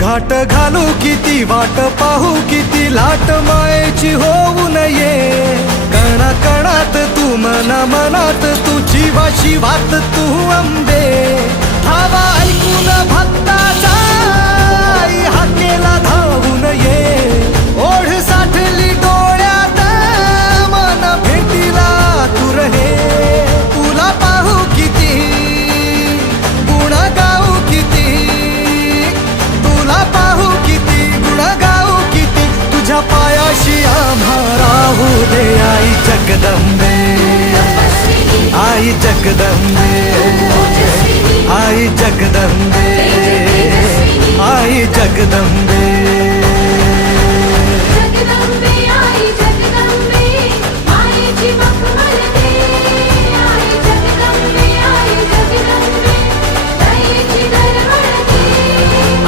घाट घालू किती वाट पाहू किती लाट मायेची होऊ नये कणा कणात तू मना मनात तू जीवाशी वात तू अंबे धावा ऐकून भक्ताचा आई हाकेला धावून ये ओढ साठली डोळ्यात मन भेटीला तू रहे तुला पाहू किती गुण गाऊ किती तुला पाहू किती गुण गाऊ किती तुझ्या पायाशी आम्हा राहू दे आई जगदंबे आई जगदंबे आई जगदंबे आई जगदंबे